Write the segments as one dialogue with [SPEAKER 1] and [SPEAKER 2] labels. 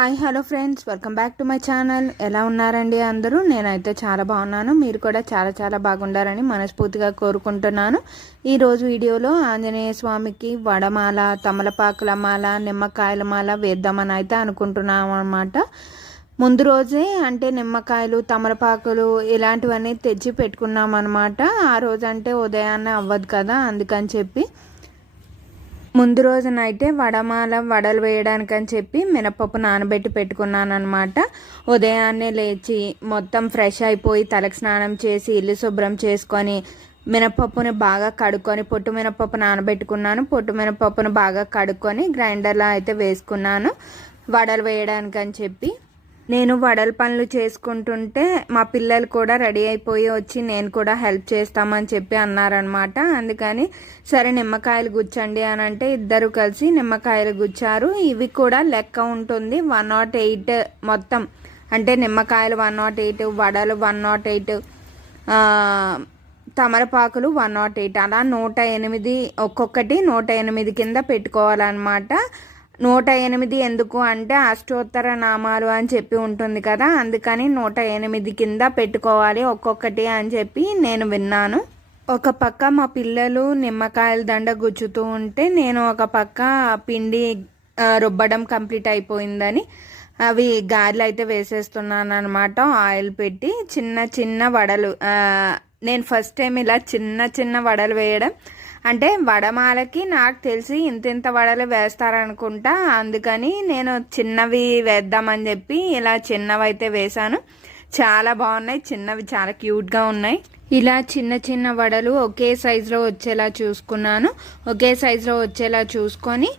[SPEAKER 1] Hi hello friends. Welcome back to my channel. ఎలా ఉన్నారండి అందరూ? నేనైతే చాలా బాగున్నాను. మీరు కూడా చాలా చాలా బాగుండారని మనస్ఫూర్తిగా కోరుకుంటున్నాను. ఈరోజు వీడియోలో ఆంజనేయ స్వామికి వడమాల తమలపాకుల మాల నిమ్మకాయల మాల వేద్దామని అయితే అనుకుంటున్నాం అనమాట ముందు రోజే అంటే నిమ్మకాయలు తమలపాకులు ఇలాంటివన్నీ తెచ్చి పెట్టుకున్నాం అనమాట ఆ రోజు అంటే ఉదయాన్నే అవ్వదు కదా అందుకని చెప్పి ముందు రోజునైతే వడమాల వడలు వేయడానికి అని చెప్పి మినపప్పు నానబెట్టి పెట్టుకున్నాను అనమాట ఉదయాన్నే లేచి మొత్తం ఫ్రెష్ అయిపోయి తలకు స్నానం చేసి ఇల్లు శుభ్రం చేసుకొని మినపప్పుని బాగా కడుక్కొని పొట్టు మినపప్పు నానబెట్టుకున్నాను. పొట్టు మినపప్పును బాగా కడుక్కొని గ్రైండర్లో అయితే వేసుకున్నాను. వడలు వేయడానికి అని చెప్పి నేను వడల పనులు చేసుకుంటుంటే మా పిల్లలు కూడా రెడీ అయిపోయి వచ్చి నేను కూడా హెల్ప్ చేస్తామని చెప్పి అన్నారనమాట అందుకని సరే నిమ్మకాయలు గుచ్చండి అని అంటే ఇద్దరు కలిసి నిమ్మకాయలు గుచ్చారు. ఇవి కూడా లెక్క ఉంటుంది. వన్ నాట్ ఎయిట్ మొత్తం. అంటే నిమ్మకాయలు వన్ నాట్ ఎయిట్ వడలు వన్ నాట్ ఎయిట్ తమరపాకులు వన్ నాట్ ఎయిట్. అలా నూట ఎనిమిది ఒక్కొక్కటి నూట ఎనిమిది కింద పెట్టుకోవాలన్నమాట. నూట ఎనిమిది ఎందుకు అంటే అష్టోత్తర నామాలు అని చెప్పి ఉంటుంది కదా అందుకని నూట ఎనిమిది కింద పెట్టుకోవాలి ఒక్కొక్కటి అని చెప్పి నేను విన్నాను. ఒక పక్క మా పిల్లలు నిమ్మకాయల దండ గుచ్చుతూ ఉంటే నేను ఒక పక్క పిండి రుబ్బడం కంప్లీట్ అయిపోయిందని అవి గారెలు అయితే వేసేస్తున్నాను అనమాట ఆయిల్ పెట్టి చిన్న చిన్న వడలు నేను ఫస్ట్ టైం ఇలా చిన్న చిన్న వడలు వేయడం అంటే వడమాలకి నాకు తెలిసి ఇంత ఇంత వడలు వేస్తారనుకుంటా. అందుకని నేను చిన్నవి వేద్దామని చెప్పి ఇలా చిన్నవి అయితే వేశాను. చాలా బాగున్నాయి. చిన్నవి చాలా క్యూట్గా ఉన్నాయి. ఇలా చిన్న చిన్న వడలు ఒకే సైజులో వచ్చేలా చూసుకున్నాను. ఒకే సైజులో వచ్చేలా చూసుకొని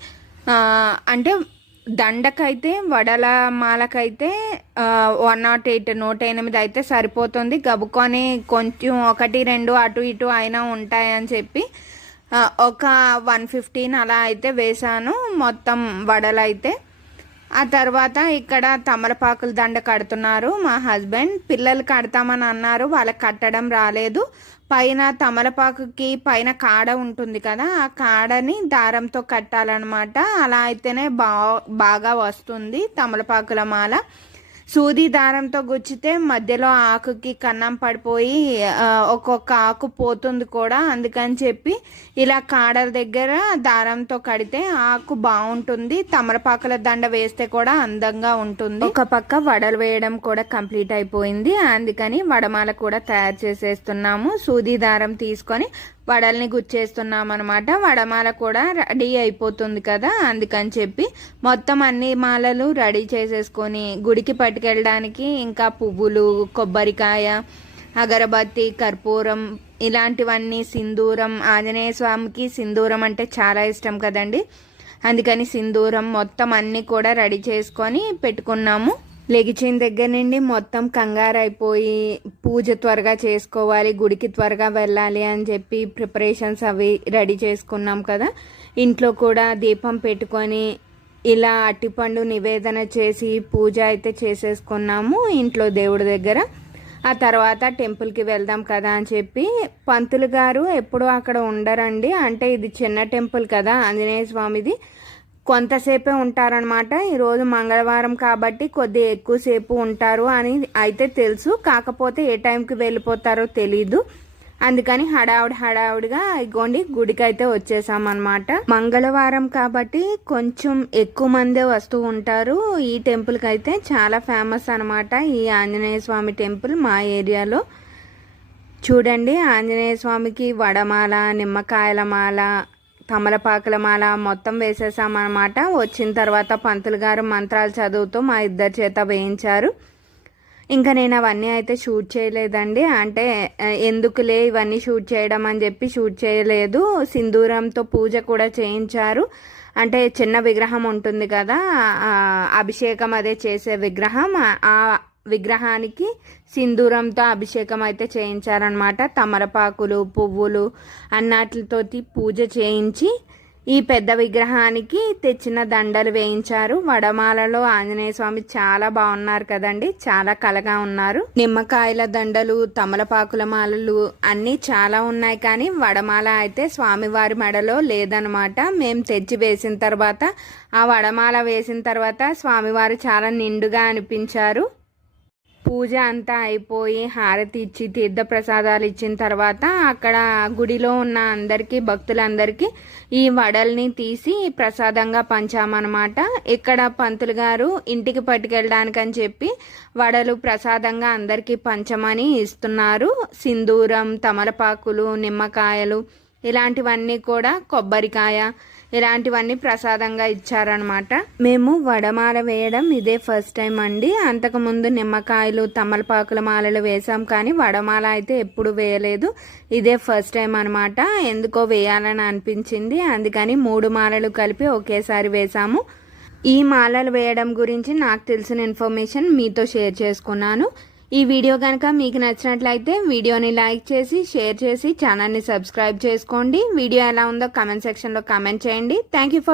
[SPEAKER 1] అంటే దండకైతే వడల మాలకైతే వన్ నాట్ ఎయిట్ నూట ఎనిమిది అయితే సరిపోతుంది. గబుకొని కొంచెం ఒకటి రెండు అటు ఇటు అయినా ఉంటాయని చెప్పి ఒక వన్ ఫిఫ్టీన్ అలా అయితే వేసాను మొత్తం వడలు అయితే ఆ తర్వాత ఇక్కడ తమలపాకుల దండ కడుతున్నారు మా హస్బెండ్. పిల్లలు కడతామని అన్నారు. వాళ్ళకి కట్టడం రాలేదు. పైన తమలపాకుకి పైన కాడ ఉంటుంది కదా ఆ కాడని దారంతో కట్టాలన్నమాట. అలా అయితేనే బా బాగా వస్తుంది తమలపాకుల మాల. సూది దారంతో గుచ్చితే మధ్యలో ఆకుకి కన్నం పడిపోయి ఒక్కొక్క ఆకు పోతుంది కూడా. అందుకని చెప్పి ఇలా కాడల దగ్గర దారంతో కడితే ఆకు బాగుంటుంది. తమలపాకుల దండ వేస్తే కూడా అందంగా ఉంటుంది. ఒక పక్క వడలు వేయడం కూడా కంప్లీట్ అయిపోయింది. అందుకని వడమాల కూడా తయారు చేసేస్తున్నాము. సూది దారం తీసుకొని వడల్ని గుచ్చేస్తున్నాం అనమాట వడమాల కూడా రెడీ అయిపోతుంది కదా అందుకని చెప్పి మొత్తం అన్ని మాలలు రెడీ చేసేసుకొని గుడికి పట్టుకెళ్ళడానికి ఇంకా పువ్వులు కొబ్బరికాయ అగరబత్తి కర్పూరం ఇలాంటివన్నీ సింధూరం ఆంజనేయ స్వామికి సింధూరం అంటే చాలా ఇష్టం కదండి. అందుకని సింధూరం మొత్తం అన్నీ కూడా రెడీ చేసుకొని పెట్టుకున్నాము. లెగిచిన దగ్గర నుండి మొత్తం కంగారు అయిపోయి పూజ త్వరగా చేసుకోవాలి గుడికి త్వరగా వెళ్ళాలి అని చెప్పి ప్రిపరేషన్స్ అవి రెడీ చేసుకున్నాం కదా. ఇంట్లో కూడా దీపం పెట్టుకొని ఇలా అట్టిపండు నివేదన చేసి పూజ అయితే చేసేసుకున్నాము ఇంట్లో దేవుడి దగ్గర. ఆ తర్వాత టెంపుల్కి వెళ్దాం కదా అని చెప్పి పంతులు గారు ఎప్పుడూ అక్కడ ఉండరండి. అంటే ఇది చిన్న టెంపుల్ కదా ఆంజనేయ స్వామిది. కొంతసేపే ఉంటారనమాట ఈరోజు మంగళవారం కాబట్టి కొద్దిగా ఎక్కువసేపు ఉంటారు అని అయితే తెలుసు. కాకపోతే ఏ టైంకి వెళ్ళిపోతారో తెలీదు. అందుకని హడావుడి హడావుడిగా ఇగోండి గుడికి అయితే వచ్చేసామన్నమాట. మంగళవారం కాబట్టి కొంచెం ఎక్కువ మందే వస్తూ ఉంటారు. ఈ టెంపుల్కి అయితే చాలా ఫేమస్ అనమాట ఈ ఆంజనేయ స్వామి టెంపుల్ మా ఏరియాలో. చూడండి ఆంజనేయ స్వామికి వడమాల నిమ్మకాయల మాల తమలపాకుల మాల మొత్తం వేసేసామన్నమాట. వచ్చిన తర్వాత పంతులు గారు మంత్రాలు చదువుతూ మా ఇద్దరి చేత వేయించారు. ఇంకా నేను అవన్నీ అయితే షూట్ చేయలేదండి. అంటే ఎందుకులే ఇవన్నీ షూట్ చేయడం అని చెప్పి షూట్ చేయలేదు. సింధూరంతో పూజ కూడా చేయించారు. అంటే చిన్న విగ్రహం ఉంటుంది కదా అభిషేకం అదే చేసే విగ్రహం. ఆ విగ్రహానికి సింధూరంతో అభిషేకం అయితే చేయించారనమాట తమరపాకులు పువ్వులు అన్నట్లతోటి పూజ చేయించి ఈ పెద్ద విగ్రహానికి తెచ్చిన దండలు వేయించారు. వడమాలలో ఆంజనేయ స్వామి చాలా బాగున్నారు కదండి. చాలా కలగా ఉన్నారు. నిమ్మకాయల దండలు తమలపాకుల మాలలు అన్నీ చాలా ఉన్నాయి కానీ వడమాల అయితే స్వామివారి మెడలో లేదనమాట మేము తెచ్చి వేసిన తర్వాత ఆ వడమాల వేసిన తర్వాత స్వామివారు చాలా నిండుగా అనిపించారు. పూజ అంతా అయిపోయి హారతి ఇచ్చి తీర్థ ప్రసాదాలు ఇచ్చిన తర్వాత అక్కడ గుడిలో ఉన్న అందరికీ భక్తులందరికీ ఈ వడల్ని తీసి ప్రసాదంగా పంచామన్నమాట. ఇక్కడ పంతులు గారు ఇంటికి పట్టుకెళ్ళడానికని చెప్పి వడలు ప్రసాదంగా అందరికీ పంచమని ఇస్తున్నారు. సింధూరం తమలపాకులు నిమ్మకాయలు ఇలాంటివన్నీ కూడా కొబ్బరికాయ ఇలాంటివన్నీ ప్రసాదంగా ఇచ్చారనమాట మేము వడమాల వేయడం ఇదే ఫస్ట్ టైం అండి. అంతకుముందు నిమ్మకాయలు తమలపాకుల మాలలు వేసాం కానీ వడమాల అయితే ఎప్పుడు వేయలేదు. ఇదే ఫస్ట్ టైం అనమాట ఎందుకో వేయాలని అనిపించింది. అందుకని మూడు మాలలు కలిపి ఒకేసారి వేసాము. ఈ మాలలు వేయడం గురించి నాకు తెలిసిన ఇన్ఫర్మేషన్ మీతో షేర్ చేసుకున్నాను. ఈ వీడియో కనుక మీకు నచ్చినట్లయితే వీడియోని లైక్ చేసి షేర్ చేసి ఛానల్ని సబ్స్క్రైబ్ చేసుకోండి. వీడియో ఎలా ఉందో కమెంట్ సెక్షన్లో కమెంట్ చేయండి. Thank you for